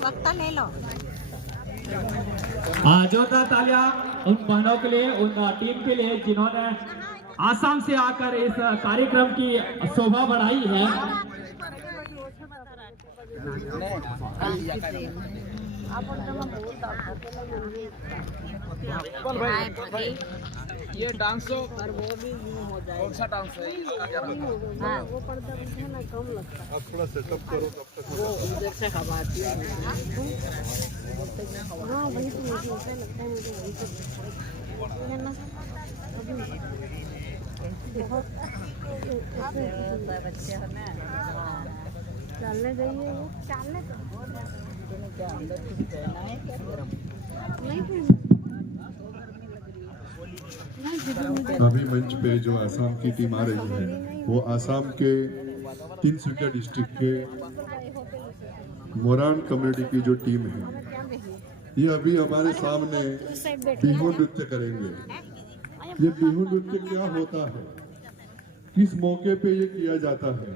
वक्ता ले लो। जोरदार तालियां उन बहनों के लिए, उन टीम के लिए जिन्होंने आसाम से आकर इस कार्यक्रम की शोभा बढ़ाई है। ये डांस हो और वो भी हो जाए। कौन सा डांस है? हाँ वो पर्दा है ना कम लगता है। आप थोड़ा सेटअप करो तब तक वो उधर से हवा आती है। हाँ वही तो मुझे ऐसा लगता है, मुझे वही तो है ना बहुत बच्चे हो ना। चलने जाइए वो चलने क्या अंदर कुछ पहना है क्या? नहीं अभी मंच पे जो आसाम की टीम आ रही है वो आसाम के तिनसुकिया डिस्ट्रिक्ट के मोरान कम्युनिटी की जो टीम है, ये अभी हमारे सामने बिहू नृत्य करेंगे। ये बिहू नृत्य क्या होता है, किस मौके पे ये किया जाता है,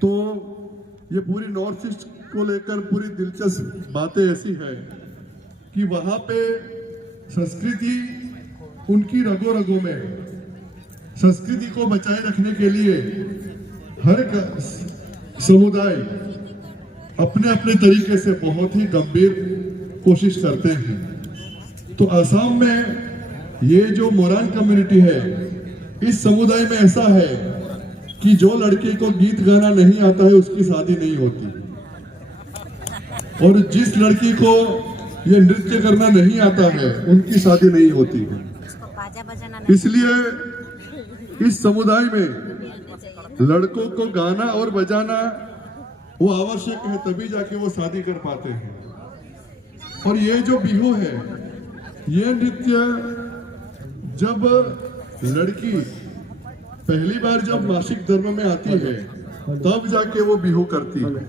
तो ये पूरी नॉर्थ ईस्ट को लेकर पूरी दिलचस्प बातें ऐसी है कि वहां पे संस्कृति उनकी रगों रगों में है। संस्कृति को बचाए रखने के लिए हर समुदाय अपने अपने तरीके से बहुत ही गंभीर कोशिश करते हैं। तो आसाम में ये जो मोरान कम्युनिटी है, इस समुदाय में ऐसा है कि जो लड़के को गीत गाना नहीं आता है उसकी शादी नहीं होती, और जिस लड़की को ये नृत्य करना नहीं आता है उनकी शादी नहीं होती है। इसलिए इस समुदाय में लड़कों को गाना और बजाना वो आवश्यक है, तभी जाके वो शादी कर पाते हैं। और ये जो बिहू है, ये नृत्य जब लड़की पहली बार जब मासिक धर्म में आती है तब जाके वो बिहू करती है।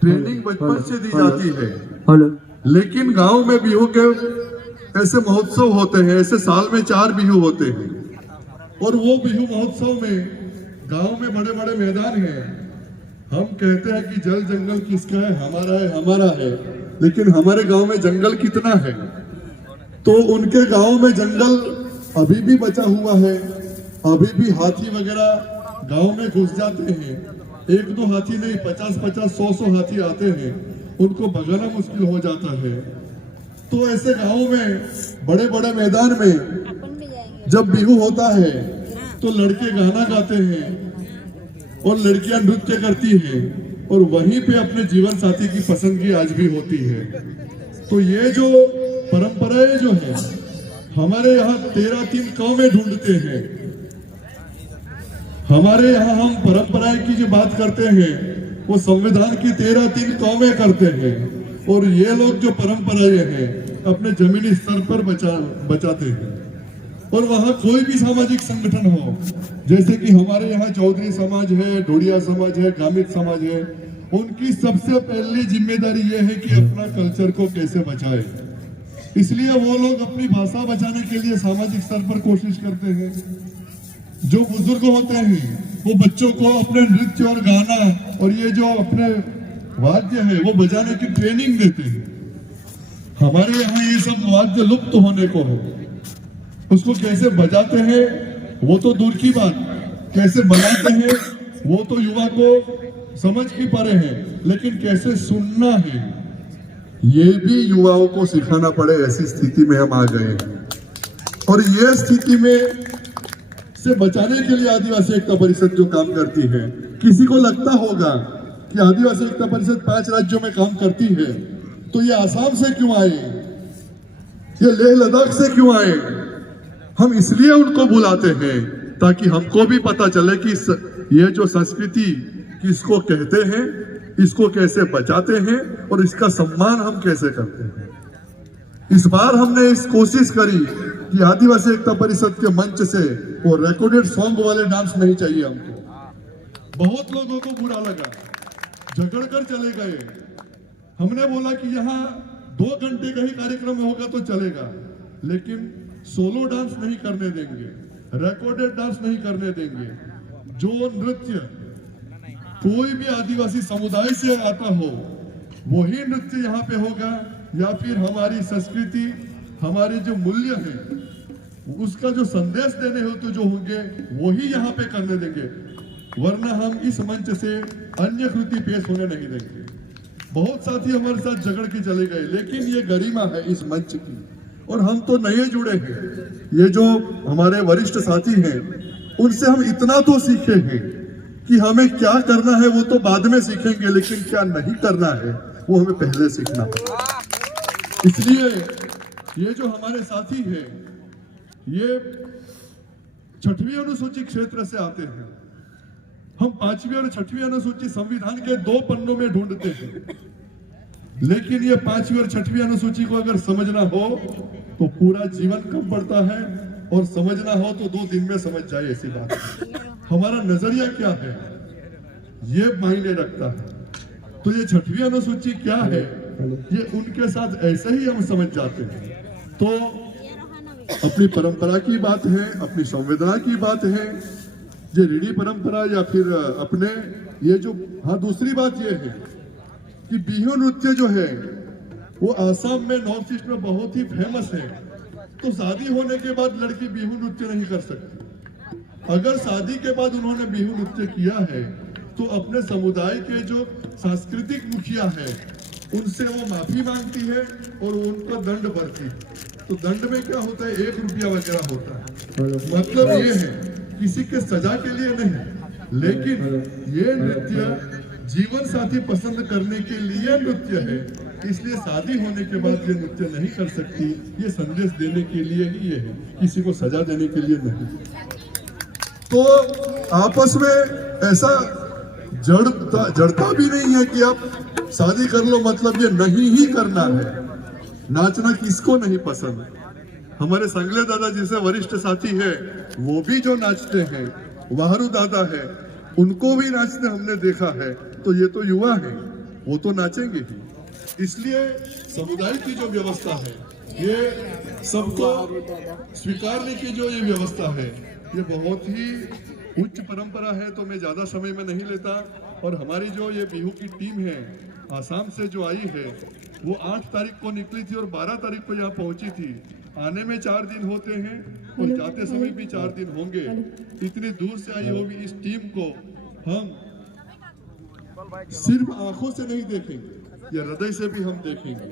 ट्रेनिंग बचपन से दी जाती है, लेकिन गांव में बिहू के ऐसे महोत्सव होते हैं, ऐसे साल में 4 बिहू होते हैं। और वो बिहू महोत्सव में गांव में बड़े बड़े मैदान हैं। हम कहते हैं कि जल जंगल किसका है, हमारा है, हमारा है, लेकिन हमारे गांव में जंगल कितना है? तो उनके गांव में जंगल अभी भी बचा हुआ है। अभी भी हाथी वगैरह गांव में घुस जाते हैं। 1-2 हाथी नहीं, 50-50, 100-100 हाथी आते हैं, उनको भगाना मुश्किल हो जाता है। तो ऐसे गांव में बड़े बड़े मैदान में जब बिहू होता है तो लड़के गाना गाते हैं और लड़कियां नृत्य करती हैं, और वहीं पे अपने जीवन साथी की पसंदगी आज भी होती है। तो ये जो परंपराएं जो है हमारे यहाँ 13 कौमें ढूंढते हैं। हमारे यहाँ हम परंपराएं की जो बात करते हैं वो संविधान की 13 कौमें करते हैं, और ये लोग जो परंपराएं हैं अपने जमीनी स्तर पर बचाते हैं। और वहाँ कोई भी सामाजिक संगठन हो, जैसे कि हमारे यहाँ चौधरी समाज है, ढोडिया समाज है, गामित समाज है, उनकी सबसे पहली जिम्मेदारी ये है कि अपना कल्चर को कैसे बचाए। इसलिए वो लोग अपनी भाषा बचाने के लिए सामाजिक स्तर पर कोशिश करते हैं। जो बुजुर्ग होते हैं वो बच्चों को अपने नृत्य और गाना और ये जो अपने वाद्य है वो बजाने की ट्रेनिंग देते हैं। हमारे यहाँ ये सब वाद्य लुप्त होने को है। उसको कैसे बजाते हैं वो तो दूर की बात, कैसे बनाते हैं वो तो युवा को समझ ही पा रहे हैं, लेकिन कैसे सुनना है ये भी युवाओं को सिखाना पड़े। ऐसी स्थिति में हम आ गए हैं, और ये स्थिति में से बचाने के लिए आदिवासी एकता परिषद जो काम करती है, किसी को लगता होगा कि आदिवासी एकता परिषद 5 राज्यों में काम करती है, तो ये आसाम से क्यों आए, ये लेह लद्दाख से क्यों आए? हम इसलिए उनको बुलाते हैं ताकि हमको भी पता चले कि ये जो संस्कृति किसको कहते हैं, इसको कैसे बचाते हैं, और इसका सम्मान हम कैसे करते हैं। इस बार हमने इस कोशिश करी कि आदिवासी एकता परिषद के मंच से वो रिकॉर्डेड सॉन्ग वाले डांस नहीं चाहिए हमको। बहुत लोगों को बुरा लगा, झगड़ कर चले गए। हमने बोला कि यहाँ 2 घंटे का ही कार्यक्रम होगा तो चलेगा, लेकिन सोलो डांस नहीं करने देंगे, रिकॉर्डेड डांस नहीं करने देंगे। जो नृत्य कोई भी आदिवासी समुदाय से आता हो वही नृत्य यहाँ पे होगा, या फिर हमारी संस्कृति, हमारे जो मूल्य हैं उसका जो संदेश देने हो तो जो होंगे वही यहाँ पे करने देंगे, वरना हम इस मंच से अन्य कृति पेश होने नहीं देंगे। बहुत साथी हमारे साथ झगड़ के चले गए, लेकिन ये गरिमा है इस मंच की, और हम तो नए जुड़े हैं। ये जो हमारे वरिष्ठ साथी हैं उनसे हम इतना तो सीखे हैं कि हमें क्या करना है वो तो बाद में सीखेंगे, लेकिन क्या नहीं करना है वो हमें पहले सीखना है। इसलिए ये जो हमारे साथी हैं ये 6वीं अनुसूची क्षेत्र से आते हैं। हम 5वीं और 6वीं अनुसूची संविधान के 2 पन्नों में ढूंढते हैं, लेकिन ये 5वीं और 6वीं अनुसूची को अगर समझना हो तो पूरा जीवन कम पड़ता है, और समझना हो तो 2 दिन में समझ जाए, ऐसी बात है। हमारा नजरिया क्या है ये मायने रखता है। तो ये 6वीं अनुसूची क्या है ये उनके साथ ऐसे ही हम समझ जाते हैं। तो अपनी परंपरा की बात है, अपनी संवेदना की बात है, ये रीढ़ी परंपरा या फिर अपने ये जो, हाँ दूसरी बात ये है कि बिहू नृत्य जो है वो आसाम में, नॉर्थ ईस्ट में बहुत ही फेमस है। तो शादी होने के बाद लड़की बिहू नृत्य नहीं कर सकती। अगर शादी के बाद उन्होंने बिहू नृत्य किया है तो अपने समुदाय के जो सांस्कृतिक मुखिया है उनसे वो माफी मांगती है और उनको दंड भरती है। तो दंड में क्या होता है, 1 रुपया वगैरह होता है। मतलब ये है किसी के सजा के लिए नहीं, लेकिन ये नृत्य जीवन साथी पसंद करने के लिए नृत्य है। इसलिए शादी होने के बाद ये नृत्य नहीं कर सकती। ये संदेश देने के लिए ही ये है, किसी को सजा देने के लिए नहीं। तो आपस में ऐसा जड़ता भी नहीं है कि आप शादी कर लो मतलब ये नहीं ही करना है। नाचना किसको नहीं पसंद। हमारे संगले दादा जैसे वरिष्ठ साथी है वो भी जो नाचते हैं, वाहरू दादा है उनको भी नाचते हमने देखा है। तो ये तो युवा है, वो तो नाचेंगे ही। इसलिए समुदाय की जो व्यवस्था है, ये सबको स्वीकारने की जो ये व्यवस्था है, ये बहुत ही उच्च परंपरा है। तो मैं ज्यादा समय में नहीं लेता। और हमारी जो ये बिहू की टीम है आसाम से जो आई है वो 8 तारीख को निकली थी और 12 तारीख को यहाँ पहुंची थी। आने में 4 दिन होते हैं और जाते समय भी 4 दिन होंगे। इतनी दूर से आई होगी इस टीम को हम सिर्फ आंखों से नहीं देखेंगे, या हृदय से भी हम देखेंगे।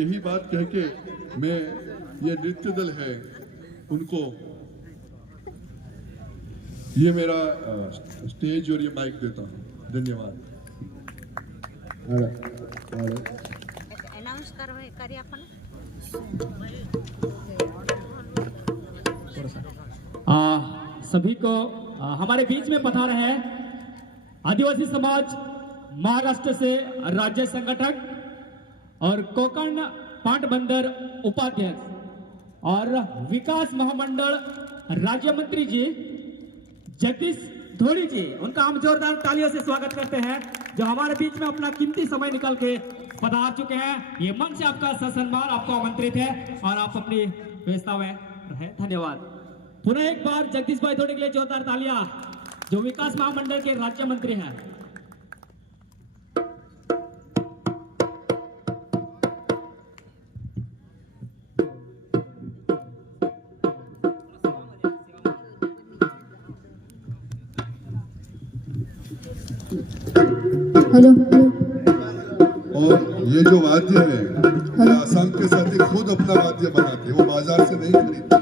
यही बात कह के मैं ये नृत्य दल है उनको ये मेरा स्टेज और ये माइक देता हूँ। धन्यवाद। अनाउंस करिए अपन। सभी को हमारे बीच में पधारे हैं आदिवासी समाज महाराष्ट्र से राज्य संगठक और कोकण पाटबंदर उपाध्यक्ष और विकास महामंडल राज्य मंत्री जी जगदीश धोड़ी जी, उनका हम जोरदार तालियों से स्वागत करते हैं जो हमारे बीच में अपना कीमती समय निकाल के पधार चुके हैं। ये मंच से आपका ससम्मान आपको आमंत्रित है और आप अपनी व्यवस्था में रहे। धन्यवाद। पुनः एक बार जगदीश भाई धोड़ी के लिए जोरदार तालियां, जो विकास महामंडल के राज्य मंत्री हैं। हेलो। और ये जो वाद्य है ये आसाम के साथी खुद अपना वाद्य बनाते हैं, वो बाजार से नहीं खरीदते।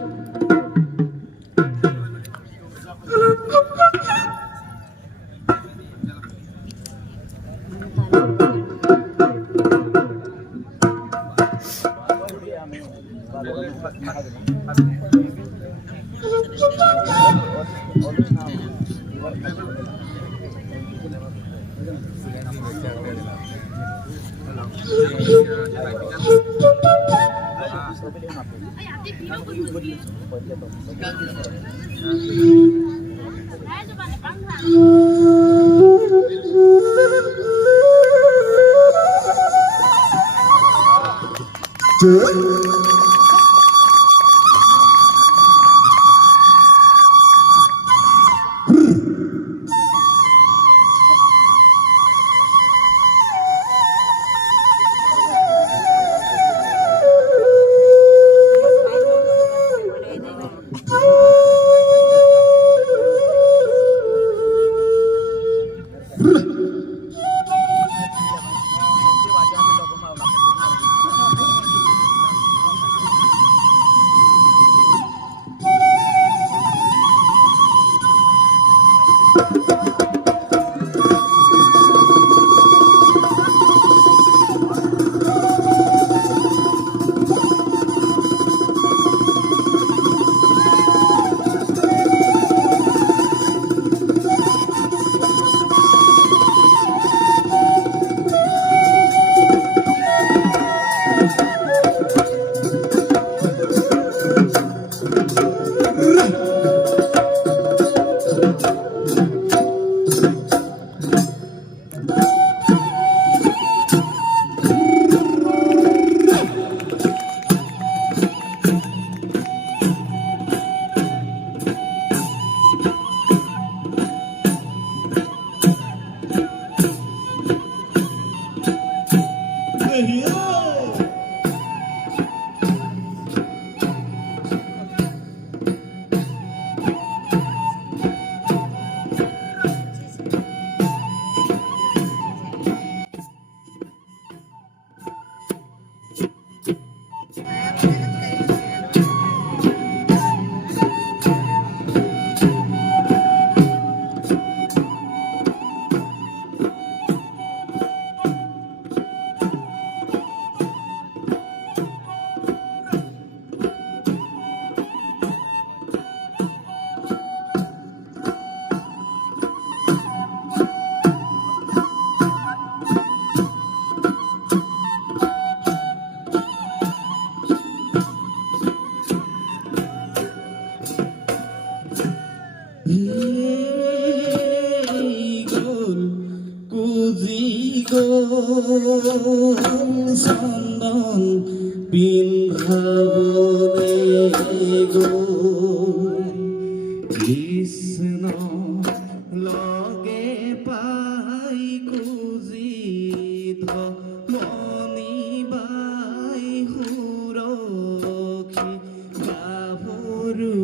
रहिए। গোল কুজি গোল চন্দন পিন্ধাবলে গোল কৃষ্ণ লগে পাই কুজি ধমনি বাই সুৰক্ষী গাভৰু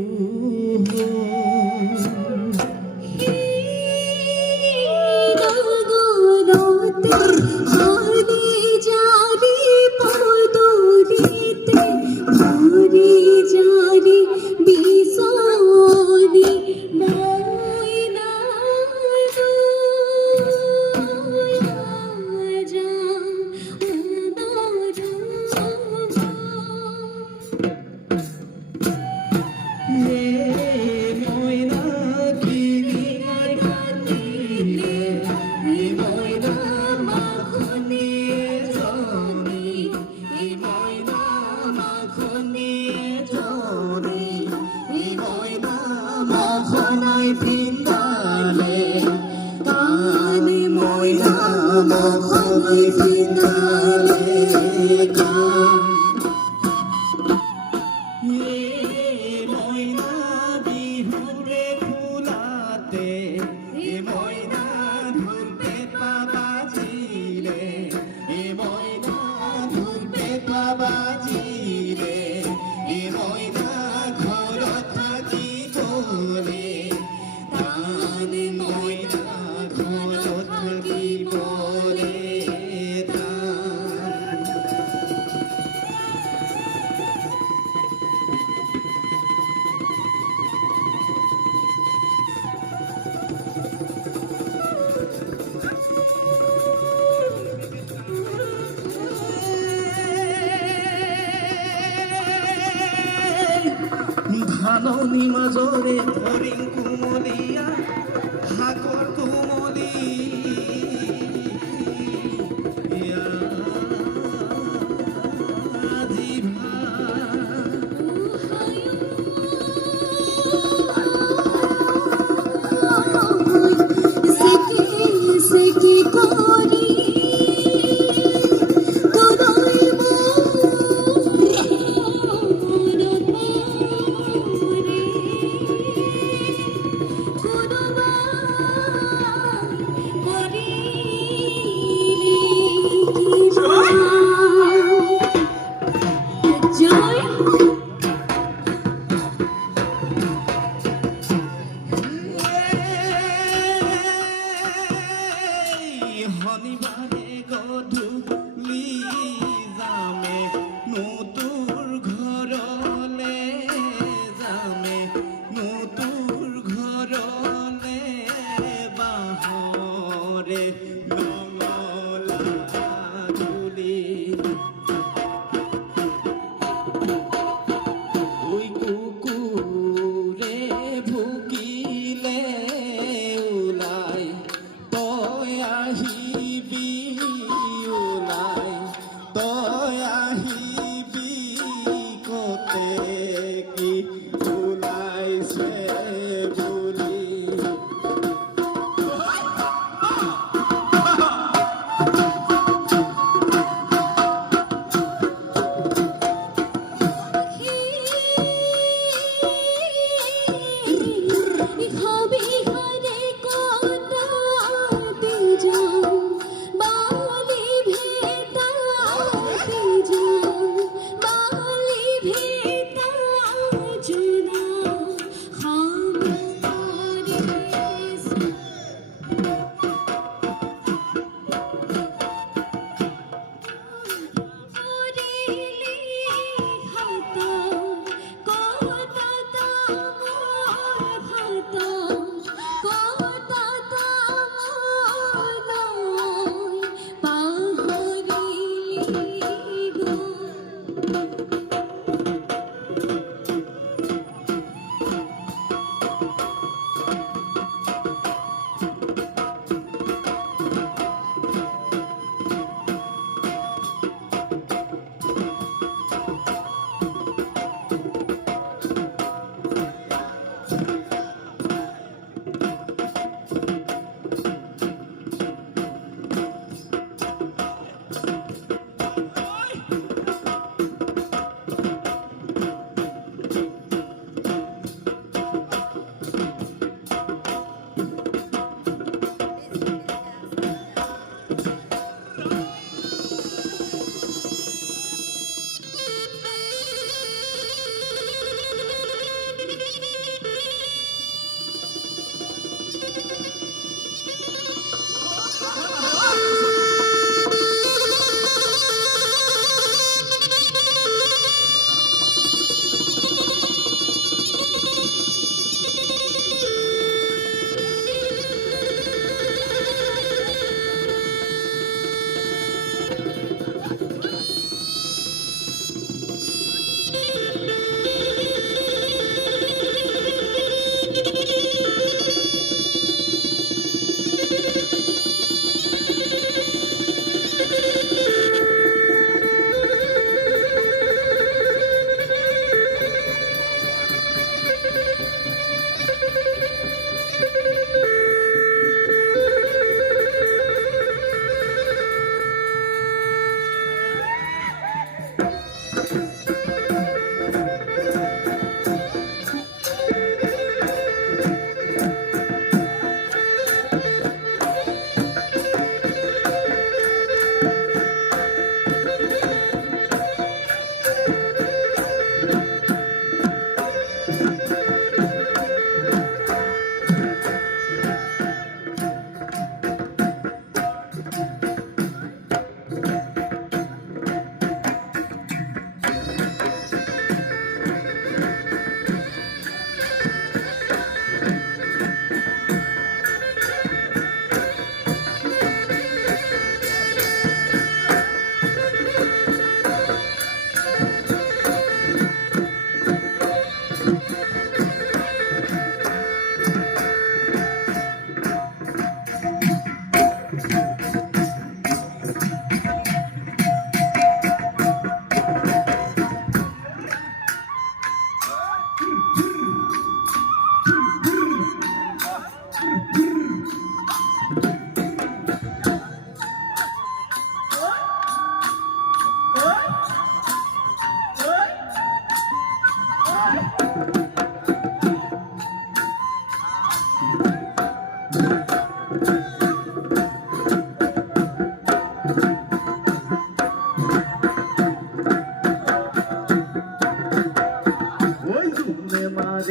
ধাননি মাজৰে হৰিণ কুমলীয়া সাগৰ কুমলীয়া জিভা শনিবাৰে গধূলি যামে নতুৰ ঘৰলে যামে নতুৰ ঘৰলে বাঁহৰে নঙলা তুলি ওই কুকুৰে ভুকিলে ওলাই তই আহিবি ওলাই তই আহিবি কতে কি ওলাইছে বুলি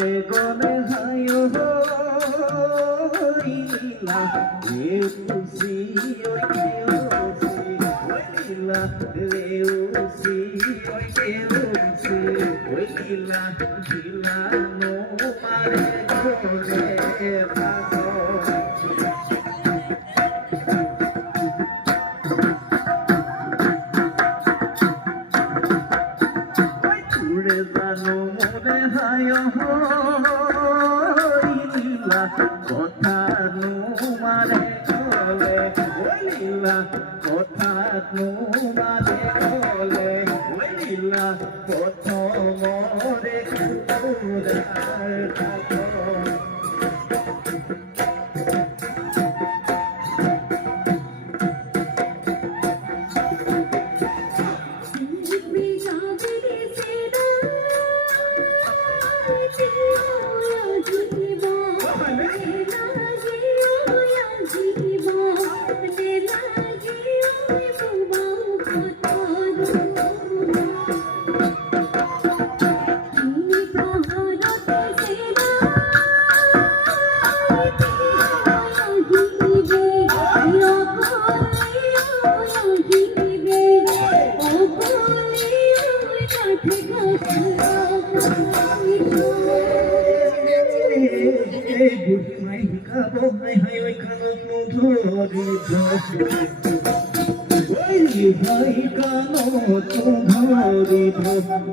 রে গনে হায় হইলা রে উসি ওই উসি হইলা রে উসি ওই উসি হইলা ঢিলা নো মারে গনে থাকো উড়ে জানো মনে হায় হইলা কথা নু মারে গলে হইলা কথা নু মারে গলে হইলা প্রথম মরে কুকুরার থাকো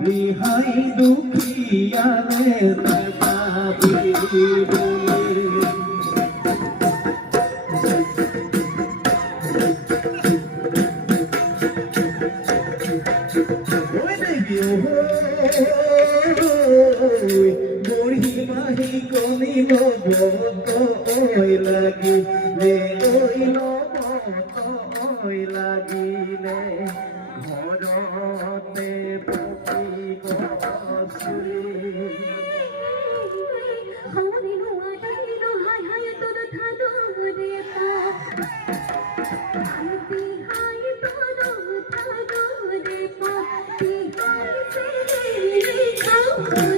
রিহাই দুঃখিয়া বড়ি মাহি কনিল ওই লাগি রে ওইল ওই লাগিলে ঘরতে পতি গছুরি হরি হুয়া দিলো হায় হায় তোর থাদো রে তা আইতি হায় তোর থাদো রে পা তি হায় সে রে খাওতি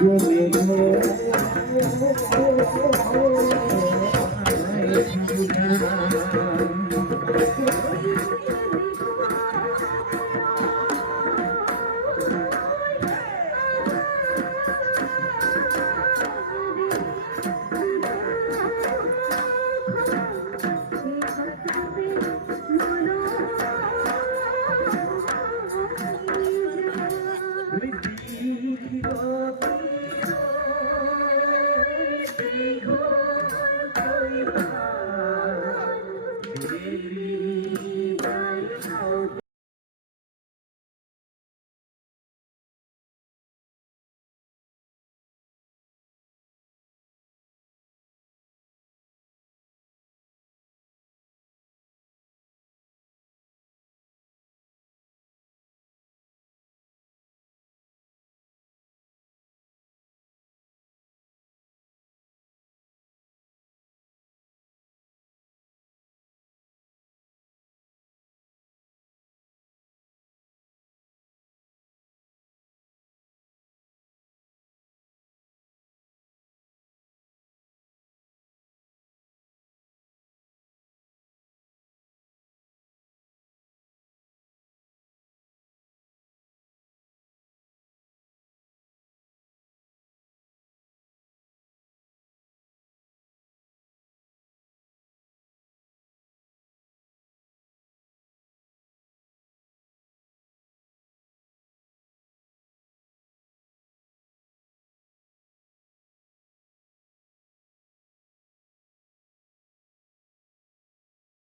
When you